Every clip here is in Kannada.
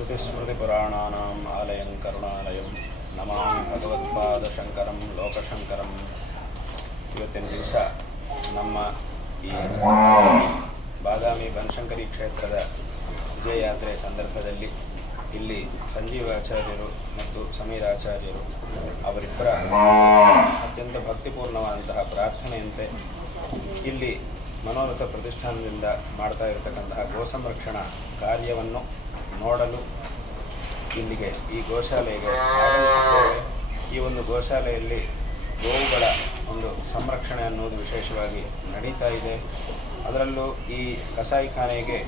ಶ್ರುತಿಸ್ಮೃತಿಪುರಾಣಾನಾಂ ಆಲಯಂ ಕರುಣಾಲಯಂ ನಮಾಮಿ ಭಗವತ್ಪಾದಶಂಕರಂ ಲೋಕಶಂಕರಂ. ಇವತ್ತಿನ ದಿವಸ ನಮ್ಮ ಈ ಬಾದಾಮಿ ಬನಶಂಕರಿ ಕ್ಷೇತ್ರದ ವಿಜಯಯಾತ್ರೆ ಸಂದರ್ಭದಲ್ಲಿ ಇಲ್ಲಿ ಸಂಜೀವಾಚಾರ್ಯರು ಮತ್ತು ಸಮೀರಾಚಾರ್ಯರು ಅವರಿಬ್ಬರ ಅತ್ಯಂತ ಭಕ್ತಿಪೂರ್ಣವಾದಂತಹ ಪ್ರಾರ್ಥನೆಯಂತೆ ಇಲ್ಲಿ ಮನೋರಥ ಪ್ರತಿಷ್ಠಾನದಿಂದ ಮಾಡ್ತಾ ಇರತಕ್ಕಂತಹ ಗೋ ಸಂರಕ್ಷಣಾ ಕಾರ್ಯವನ್ನು ನೋಡಲು ಇಲ್ಲಿಗೆ ಈ ಗೋಶಾಲೆಗೆ ಆಗಮಿಸಿದ್ದೇವೆ. ಈ ಒಂದು ಗೋಶಾಲೆಯಲ್ಲಿ ಗೋವುಗಳ ಒಂದು ಸಂರಕ್ಷಣೆ ಅನ್ನೋದು ವಿಶೇಷವಾಗಿ ನಡೀತಾ ಇದೆ. ಅದರಲ್ಲೂ ಈ ಕಸಾಯಿಖಾನೆಗೆ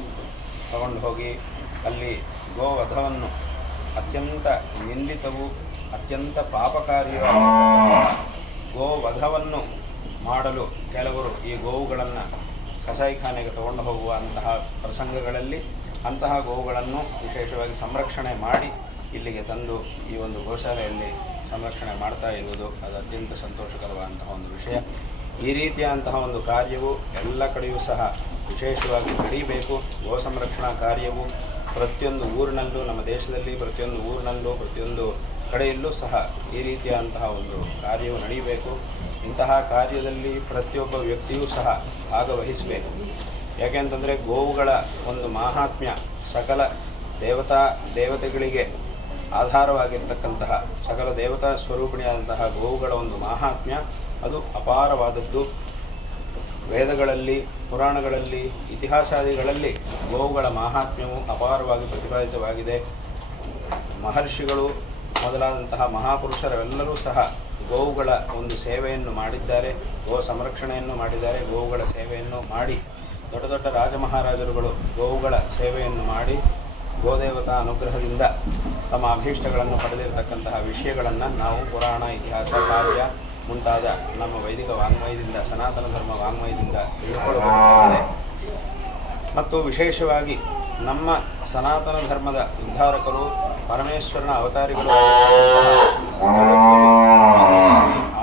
ತಗೊಂಡು ಹೋಗಿ ಅಲ್ಲಿ ಗೋವಧವನ್ನು ಅತ್ಯಂತ ನಿಂದಿತವೂ ಅತ್ಯಂತ ಪಾಪಕಾರಿಯಾದ ಗೋವಧವನ್ನು ಮಾಡಲು ಕೆಲವರು ಈ ಗೋವುಗಳನ್ನು ಕಸಾಯಿಖಾನೆಗೆ ತಗೊಂಡು ಹೋಗುವಂತಹ ಪ್ರಸಂಗಗಳಲ್ಲಿ ಅಂತಹ ಗೋವುಗಳನ್ನು ವಿಶೇಷವಾಗಿ ಸಂರಕ್ಷಣೆ ಮಾಡಿ ಇಲ್ಲಿಗೆ ತಂದು ಈ ಒಂದು ಗೋಶಾಲೆಯಲ್ಲಿ ಸಂರಕ್ಷಣೆ ಮಾಡ್ತಾ ಇರುವುದು ಅದು ಅತ್ಯಂತ ಸಂತೋಷಕರವಾದಂತಹ ಒಂದು ವಿಷಯ. ಈ ರೀತಿಯಾದಂತಹ ಒಂದು ಕಾರ್ಯವು ಎಲ್ಲ ಕಡೆಯೂ ಸಹ ವಿಶೇಷವಾಗಿ ನಡೀಬೇಕು. ಗೋ ಸಂರಕ್ಷಣಾ ಕಾರ್ಯವು ಪ್ರತಿಯೊಂದು ಊರಿನಲ್ಲೂ, ನಮ್ಮ ದೇಶದಲ್ಲಿ ಪ್ರತಿಯೊಂದು ಊರಿನಲ್ಲೂ ಪ್ರತಿಯೊಂದು ಕಡೆಯಲ್ಲೂ ಸಹ ಈ ರೀತಿಯಾದಂತಹ ಒಂದು ಕಾರ್ಯವು ನಡೀಬೇಕು. ಇಂತಹ ಕಾರ್ಯದಲ್ಲಿ ಪ್ರತಿಯೊಬ್ಬ ವ್ಯಕ್ತಿಯೂ ಸಹ ಭಾಗವಹಿಸಬೇಕು. ಯಾಕೆಂತಂದರೆ ಗೋವುಗಳ ಒಂದು ಮಾಹಾತ್ಮ್ಯ ಸಕಲ ದೇವತೆಗಳಿಗೆ ಆಧಾರವಾಗಿರ್ತಕ್ಕಂತಹ ಸಕಲ ದೇವತಾ ಸ್ವರೂಪಿಣಿಯಾದಂತಹ ಗೋವುಗಳ ಒಂದು ಮಾಹಾತ್ಮ್ಯ ಅದು ಅಪಾರವಾದದ್ದು. ವೇದಗಳಲ್ಲಿ, ಪುರಾಣಗಳಲ್ಲಿ, ಇತಿಹಾಸಾದಿಗಳಲ್ಲಿ ಗೋವುಗಳ ಮಾಹಾತ್ಮ್ಯವು ಅಪಾರವಾಗಿ ಪ್ರತಿಪಾದಿತವಾಗಿದೆ. ಮಹರ್ಷಿಗಳು ಮೊದಲಾದಂತಹ ಮಹಾಪುರುಷರೆಲ್ಲರೂ ಸಹ ಗೋವುಗಳ ಒಂದು ಸೇವೆಯನ್ನು ಮಾಡಿದ್ದಾರೆ, ಗೋ ಸಂರಕ್ಷಣೆಯನ್ನು ಮಾಡಿದ್ದಾರೆ. ಗೋವುಗಳ ಸೇವೆಯನ್ನು ಮಾಡಿ ದೊಡ್ಡ ದೊಡ್ಡ ರಾಜ ಮಹಾರಾಜರುಗಳು ಗೋವುಗಳ ಸೇವೆಯನ್ನು ಮಾಡಿ ಗೋದೇವತಾ ಅನುಗ್ರಹದಿಂದ ತಮ್ಮ ಅಭೀಷ್ಟಗಳನ್ನು ಪಡೆದಿರತಕ್ಕಂತಹ ವಿಷಯಗಳನ್ನು ನಾವು ಪುರಾಣ, ಇತಿಹಾಸ, ಕಾವ್ಯ ಮುಂತಾದ ನಮ್ಮ ವೈದಿಕ ವಾಂಗ್ಮಯದಿಂದ, ಸನಾತನ ಧರ್ಮ ವಾಂಗ್ಮಯದಿಂದ ತಿಳಿದುಕೊಳ್ಳಬಹುದಾಗಿದೆ. ಮತ್ತು ವಿಶೇಷವಾಗಿ ನಮ್ಮ ಸನಾತನ ಧರ್ಮದ ಉದ್ಧಾರಕರು, ಪರಮೇಶ್ವರನ ಅವತಾರಿಗಳು ಶ್ರೀ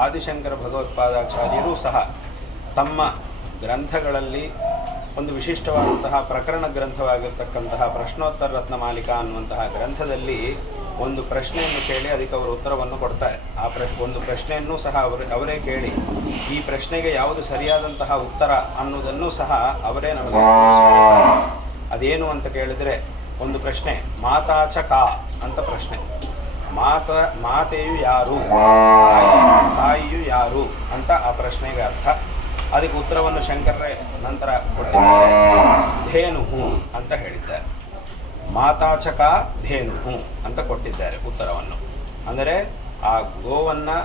ಆದಿಶಂಕರ ಭಗವತ್ಪಾದಾಚಾರ್ಯರೂ ಸಹ ತಮ್ಮ ಗ್ರಂಥಗಳಲ್ಲಿ ಒಂದು ವಿಶಿಷ್ಟವಾದಂತಹ ಪ್ರಕರಣ ಗ್ರಂಥವಾಗಿರ್ತಕ್ಕಂತಹ ಪ್ರಶ್ನೋತ್ತರ ರತ್ನಮಾಲಿಕಾ ಅನ್ನುವಂತಹ ಗ್ರಂಥದಲ್ಲಿ ಒಂದು ಪ್ರಶ್ನೆಯನ್ನು ಕೇಳಿ ಅದಕ್ಕೆ ಅವರು ಉತ್ತರವನ್ನು ಕೊಡ್ತಾರೆ. ಆ ಒಂದು ಪ್ರಶ್ನೆಯನ್ನು ಸಹ ಅವರೇ ಕೇಳಿ ಈ ಪ್ರಶ್ನೆಗೆ ಯಾವುದು ಸರಿಯಾದಂತಹ ಉತ್ತರ ಅನ್ನೋದನ್ನು ಸಹ ಅವರೇ ನಮಗೆ ತಿಳಿಸಿಕೊಡುತ್ತಾರೆ. ಅದೇನು ಅಂತ ಕೇಳಿದರೆ, ಒಂದು ಪ್ರಶ್ನೆ ಮಾತಾಚ ಕಾ ಅಂತ ಪ್ರಶ್ನೆ. ಮಾತೆಯು ಯಾರು, ತಾಯಿಯು ಯಾರು ಅಂತ ಆ ಪ್ರಶ್ನೆಗೆ ಅರ್ಥ. ಅದಕ್ಕೆ ಉತ್ತರವನ್ನು ಶಂಕರರೇ ನಂತರ ಕೊಟ್ಟಿದ್ದಾರೆ. ಧೇನು ಅಂತ ಹೇಳಿದ್ದಾರೆ. ಮಾತಾಚಕ ಧೇನು ಅಂತ ಕೊಟ್ಟಿದ್ದಾರೆ ಉತ್ತರವನ್ನು. ಅಂದರೆ ಆ ಗೋವನ್ನು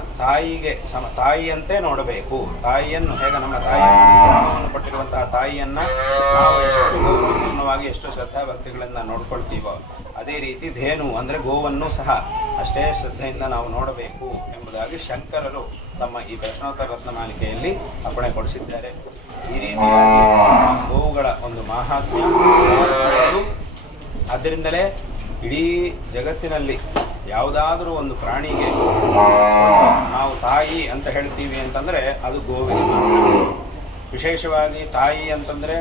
ತಾಯಿಯಂತೆ ನೋಡಬೇಕು. ತಾಯಿಯನ್ನು ಹೇಗೆ ನಮ್ಮ ತಾಯಿಯನ್ನು ಕೊಟ್ಟಿರುವಂತಹ ತಾಯಿಯನ್ನು ನಾವು ಎಷ್ಟು ಗೌರವಪೂರ್ಣವಾಗಿ, ಎಷ್ಟು ಶ್ರದ್ಧಾಭಕ್ತಿಗಳಿಂದ ನೋಡ್ಕೊಳ್ತೀವೋ ಅದೇ ರೀತಿ ಧೇನು ಅಂದರೆ ಗೋವನ್ನು ಸಹ ಅಷ್ಟೇ ಶ್ರದ್ಧೆಯಿಂದ ನಾವು ನೋಡಬೇಕು ಎಂಬುದಾಗಿ ಶಂಕರರು ತಮ್ಮ ಈ ಪ್ರಶ್ನೋತ್ತರ ರತ್ನಮಾಲಿಕೆಯಲ್ಲಿ ಅಪ್ಪಣೆ ಕೊಡಿಸಿದ್ದಾರೆ. ಈ ರೀತಿಯಾಗಿ ಗೋವುಗಳ ಒಂದು ಮಾಹಾತ್ಮ್ಯ. ಆದ್ದರಿಂದಲೇ ಇಡೀ ಜಗತ್ತಿನಲ್ಲಿ ಯಾವುದಾದರೂ ಒಂದು ಪ್ರಾಣಿಗೆ ನಾವು ತಾಯಿ ಅಂತ ಹೇಳ್ತೀವಿ ಅಂತಂದರೆ ಅದು ಗೋವಿಗೆ ಮಾತ್ರ. ವಿಶೇಷವಾಗಿ ತಾಯಿ ಅಂತಂದರೆ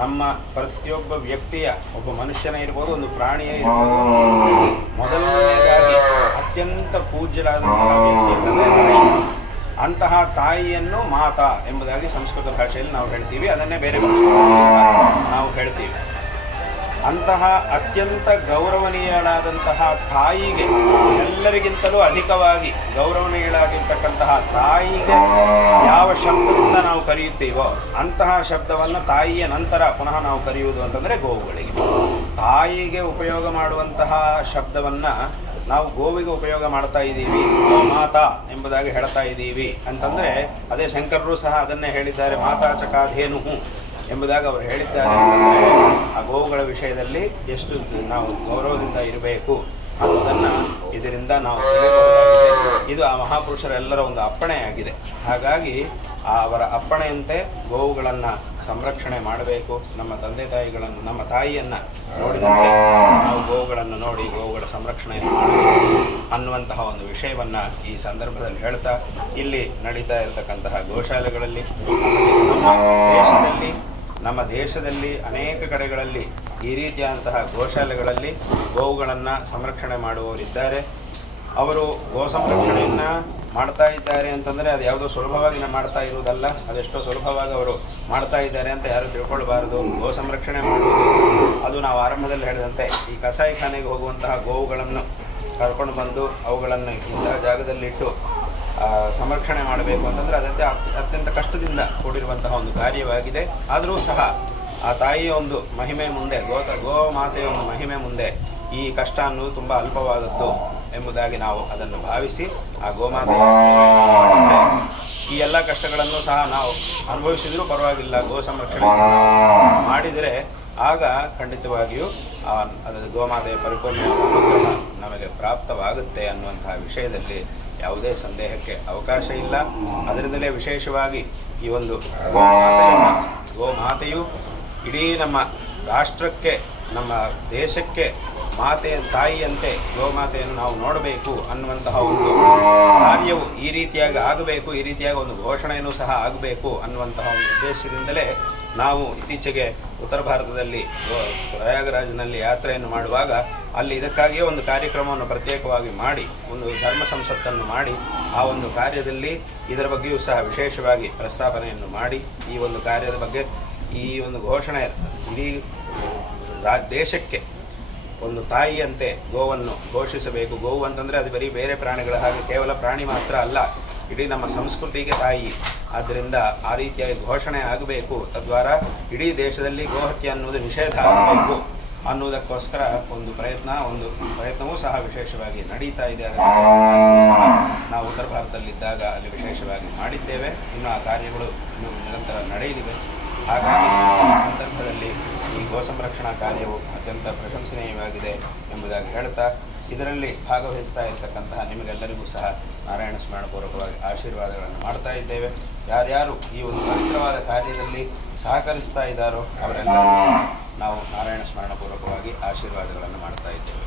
ನಮ್ಮ ಪ್ರತಿಯೊಬ್ಬ ವ್ಯಕ್ತಿಯ, ಒಬ್ಬ ಮನುಷ್ಯನೇ ಇರ್ಬೋದು, ಒಂದು ಪ್ರಾಣಿಯೇ ಇರ್ಬೋದು, ಮೊದಲನೇದಾಗಿ ಅತ್ಯಂತ ಪೂಜ್ಯರಾದಂತಹ ವ್ಯಕ್ತಿ ಅಂತಂದರೆ ತಾಯಿ. ಅಂತಹ ತಾಯಿಯನ್ನು ಮಾತಾ ಎಂಬುದಾಗಿ ಸಂಸ್ಕೃತ ಭಾಷೆಯಲ್ಲಿ ನಾವು ಹೇಳ್ತೀವಿ. ಅದನ್ನೇ ಬೇರೆ ಭಾಷೆಯಲ್ಲಿ ನಾವು ಹೇಳ್ತೀವಿ. ಅಂತಹ ಅತ್ಯಂತ ಗೌರವನೀಯಳಾದಂತಹ ತಾಯಿಗೆ, ಎಲ್ಲರಿಗಿಂತಲೂ ಅಧಿಕವಾಗಿ ಗೌರವನೀಯಳಾಗಿರ್ತಕ್ಕಂತಹ ತಾಯಿಗೆ ಯಾವ ಶಬ್ದದಿಂದ ನಾವು ಕರೆಯುತ್ತೀವೋ ಅಂತಹ ಶಬ್ದವನ್ನು ತಾಯಿಯ ನಂತರ ಪುನಃ ನಾವು ಕರೆಯುವುದು ಅಂತಂದರೆ ಗೋವುಗಳಿಗೆ. ತಾಯಿಗೆ ಉಪಯೋಗ ಮಾಡುವಂತಹ ಶಬ್ದವನ್ನು ನಾವು ಗೋವಿಗೆ ಉಪಯೋಗ ಮಾಡ್ತಾ ಇದ್ದೀವಿ, ಮಾತಾ ಎಂಬುದಾಗಿ ಹೇಳ್ತಾ ಇದ್ದೀವಿ ಅಂತಂದರೆ ಅದೇ ಶಂಕರರು ಸಹ ಅದನ್ನೇ ಹೇಳಿದ್ದಾರೆ. ಮಾತಾಚಕಾಧೇನು ಎಂಬುದಾಗಿ ಅವರು ಹೇಳಿದ್ದಾರೆ. ಆ ಗೋವುಗಳ ವಿಷಯದಲ್ಲಿ ಎಷ್ಟು ನಾವು ಗೌರವದಿಂದ ಇರಬೇಕು ಅನ್ನೋದನ್ನು ಇದರಿಂದ ನಾವು ತಿಳಿಯಬಹುದಾಗಿದೆ. ಇದು ಆ ಮಹಾಪುರುಷರೆಲ್ಲರ ಒಂದು ಅಪ್ಪಣೆಯಾಗಿದೆ. ಹಾಗಾಗಿ ಅವರ ಅಪ್ಪಣೆಯಂತೆ ಗೋವುಗಳನ್ನು ಸಂರಕ್ಷಣೆ ಮಾಡಬೇಕು. ನಮ್ಮ ತಂದೆ ತಾಯಿಗಳನ್ನು, ನಮ್ಮ ತಾಯಿಯನ್ನು ನೋಡಿದಂತೆ ನಾವು ಗೋವುಗಳನ್ನು ನೋಡಿ ಗೋವುಗಳ ಸಂರಕ್ಷಣೆಯನ್ನು ಮಾಡಬೇಕು ಅನ್ನುವಂತಹ ಒಂದು ವಿಷಯವನ್ನು ಈ ಸಂದರ್ಭದಲ್ಲಿ ಹೇಳ್ತಾ, ಇಲ್ಲಿ ನಡೀತಾ ಇರತಕ್ಕಂತಹ ಗೋಶಾಲೆಗಳಲ್ಲಿ ನಮ್ಮ ದೇಶದಲ್ಲಿ ನಮ್ಮ ದೇಶದಲ್ಲಿ ಅನೇಕ ಕಡೆಗಳಲ್ಲಿ ಈ ರೀತಿಯಾದಂತಹ ಗೋಶಾಲೆಗಳಲ್ಲಿ ಗೋವುಗಳನ್ನು ಸಂರಕ್ಷಣೆ ಮಾಡುವವರಿದ್ದಾರೆ. ಅವರು ಗೋ ಸಂರಕ್ಷಣೆಯನ್ನು ಮಾಡ್ತಾ ಇದ್ದಾರೆ ಅಂತಂದರೆ ಅದು ಯಾವುದೋ ಸುಲಭವಾಗಿ ಮಾಡ್ತಾ ಇರುವುದಲ್ಲ. ಅದೆಷ್ಟೋ ಸುಲಭವಾಗಿ ಅವರು ಮಾಡ್ತಾ ಇದ್ದಾರೆ ಅಂತ ಯಾರು ತಿಳ್ಕೊಳ್ಬಾರ್ದು. ಗೋ ಸಂರಕ್ಷಣೆ ಮಾಡುವುದು ಅದು ನಾವು ಆರಂಭದಲ್ಲಿ ಹೇಳಿದಂತೆ ಈ ಕಸಾಯಿಖಾನೆಗೆ ಹೋಗುವಂತಹ ಗೋವುಗಳನ್ನು ಕರ್ಕೊಂಡು ಬಂದು ಅವುಗಳನ್ನು ಇಂತಹ ಜಾಗದಲ್ಲಿಟ್ಟು ಸಂರಕ್ಷಣೆ ಮಾಡಬೇಕು ಅಂತಂದರೆ ಅದಂತೆ ಅತ್ಯಂತ ಕಷ್ಟದಿಂದ ಕೂಡಿರುವಂತಹ ಒಂದು ಕಾರ್ಯವಾಗಿದೆ. ಆದರೂ ಸಹ ಆ ತಾಯಿಯ ಒಂದು ಮಹಿಮೆ ಮುಂದೆ ಗೋ ಮಾತೆಯ ಒಂದು ಮಹಿಮೆ ಮುಂದೆ ಈ ಕಷ್ಟ ಅನ್ನೋದು ತುಂಬ ಅಲ್ಪವಾದದ್ದು ಎಂಬುದಾಗಿ ನಾವು ಅದನ್ನು ಭಾವಿಸಿ ಆ ಗೋಮಾತೆಯ ಈ ಎಲ್ಲ ಕಷ್ಟಗಳನ್ನು ಸಹ ನಾವು ಅನುಭವಿಸಿದರೂ ಪರವಾಗಿಲ್ಲ, ಗೋ ಸಂರಕ್ಷಣೆ ಮಾಡಿದರೆ ಆಗ ಖಂಡಿತವಾಗಿಯೂ ಅದರ ಗೋಮಾತೆಯ ಪರಿಪೂರ್ಣವಾದ ಅನುಗ್ರಹ ನಮಗೆ ಪ್ರಾಪ್ತವಾಗುತ್ತೆ ಅನ್ನುವಂತಹ ವಿಷಯದಲ್ಲಿ ಯಾವುದೇ ಸಂದೇಹಕ್ಕೆ ಅವಕಾಶ ಇಲ್ಲ. ಅದರಿಂದಲೇ ವಿಶೇಷವಾಗಿ ಈ ಒಂದು ಗೋಮಾತೆಯು ಇಡೀ ನಮ್ಮ ರಾಷ್ಟ್ರಕ್ಕೆ, ನಮ್ಮ ದೇಶಕ್ಕೆ ತಾಯಿಯಂತೆ ಗೋಮಾತೆಯನ್ನು ನಾವು ನೋಡಬೇಕು ಅನ್ನುವಂತಹ ಒಂದು ಕಾರ್ಯವು ಈ ರೀತಿಯಾಗಿ ಆಗಬೇಕು, ಈ ರೀತಿಯಾಗಿ ಒಂದು ಘೋಷಣೆಯೂ ಸಹ ಆಗಬೇಕು ಅನ್ನುವಂತಹ ಒಂದು ಉದ್ದೇಶದಿಂದಲೇ ನಾವು ಇತ್ತೀಚೆಗೆ ಉತ್ತರ ಭಾರತದಲ್ಲಿ ಪ್ರಯಾಗರಾಜ್ನಲ್ಲಿ ಯಾತ್ರೆಯನ್ನು ಮಾಡುವಾಗ ಅಲ್ಲಿ ಇದಕ್ಕಾಗಿಯೇ ಒಂದು ಕಾರ್ಯಕ್ರಮವನ್ನು ಪ್ರತ್ಯೇಕವಾಗಿ ಮಾಡಿ ಒಂದು ಧರ್ಮ ಸಂಸತ್ತನ್ನು ಮಾಡಿ ಆ ಒಂದು ಕಾರ್ಯದಲ್ಲಿ ಇದರ ಬಗ್ಗೆಯೂ ಸಹ ವಿಶೇಷವಾಗಿ ಪ್ರಸ್ತಾಪನೆಯನ್ನು ಮಾಡಿ ಈ ಒಂದು ಕಾರ್ಯದ ಬಗ್ಗೆ ಈ ಒಂದು ಘೋಷಣೆ ಇಡೀ ದೇಶಕ್ಕೆ ಒಂದು ತಾಯಿಯಂತೆ ಗೋವನ್ನು ಘೋಷಿಸಬೇಕು. ಗೋವು ಅಂತಂದರೆ ಅದು ಬರೀ ಬೇರೆ ಪ್ರಾಣಿಗಳ ಹಾಗೆ ಕೇವಲ ಪ್ರಾಣಿ ಮಾತ್ರ ಅಲ್ಲ, ಇಡೀ ನಮ್ಮ ಸಂಸ್ಕೃತಿಗೆ ತಾಯಿ. ಆದ್ದರಿಂದ ಆ ರೀತಿಯಾಗಿ ಘೋಷಣೆ ಆಗಬೇಕು. ತದ್ವಾರ ಇಡೀ ದೇಶದಲ್ಲಿ ಗೋಹತ್ಯೆ ಅನ್ನುವುದು ನಿಷೇಧ ಆಗಬೇಕು ಅನ್ನುವುದಕ್ಕೋಸ್ಕರ ಒಂದು ಪ್ರಯತ್ನವೂ ಸಹ ವಿಶೇಷವಾಗಿ ನಡೀತಾ ಇದೆ. ನಾವು ಉತ್ತರ ಭಾರತದಲ್ಲಿದ್ದಾಗ ಅಲ್ಲಿ ವಿಶೇಷವಾಗಿ ಮಾಡಿದ್ದೇವೆ. ಇನ್ನು ಆ ಕಾರ್ಯಗಳು ನಿರಂತರ ನಡೆಯಲಿವೆ. ಹಾಗಾಗಿ ಈ ಸಂದರ್ಭದಲ್ಲಿ ಈ ಗೋ ಸಂರಕ್ಷಣಾ ಕಾರ್ಯವು ಅತ್ಯಂತ ಪ್ರಶಂಸನೀಯವಾಗಿದೆ ಎಂಬುದಾಗಿ ಹೇಳ್ತಾ, ಇದರಲ್ಲಿ ಭಾಗವಹಿಸ್ತಾ ಇರತಕ್ಕಂತಹ ನಿಮಗೆಲ್ಲರಿಗೂ ಸಹ ನಾರಾಯಣ ಸ್ಮರಣಪೂರ್ವಕವಾಗಿ ಆಶೀರ್ವಾದಗಳನ್ನು ಮಾಡ್ತಾ ಇದ್ದೇವೆ. ಯಾರ್ಯಾರು ಈ ಒಂದು ಪವಿತ್ರವಾದ ಕಾರ್ಯದಲ್ಲಿ ಸಹಕರಿಸ್ತಾ ಇದ್ದಾರೋ ಅವರೆಲ್ಲರಿಗೂ ಸಹ ನಾವು ನಾರಾಯಣ ಸ್ಮರಣಪೂರ್ವಕವಾಗಿ ಆಶೀರ್ವಾದಗಳನ್ನು ಮಾಡ್ತಾ ಇದ್ದೇವೆ.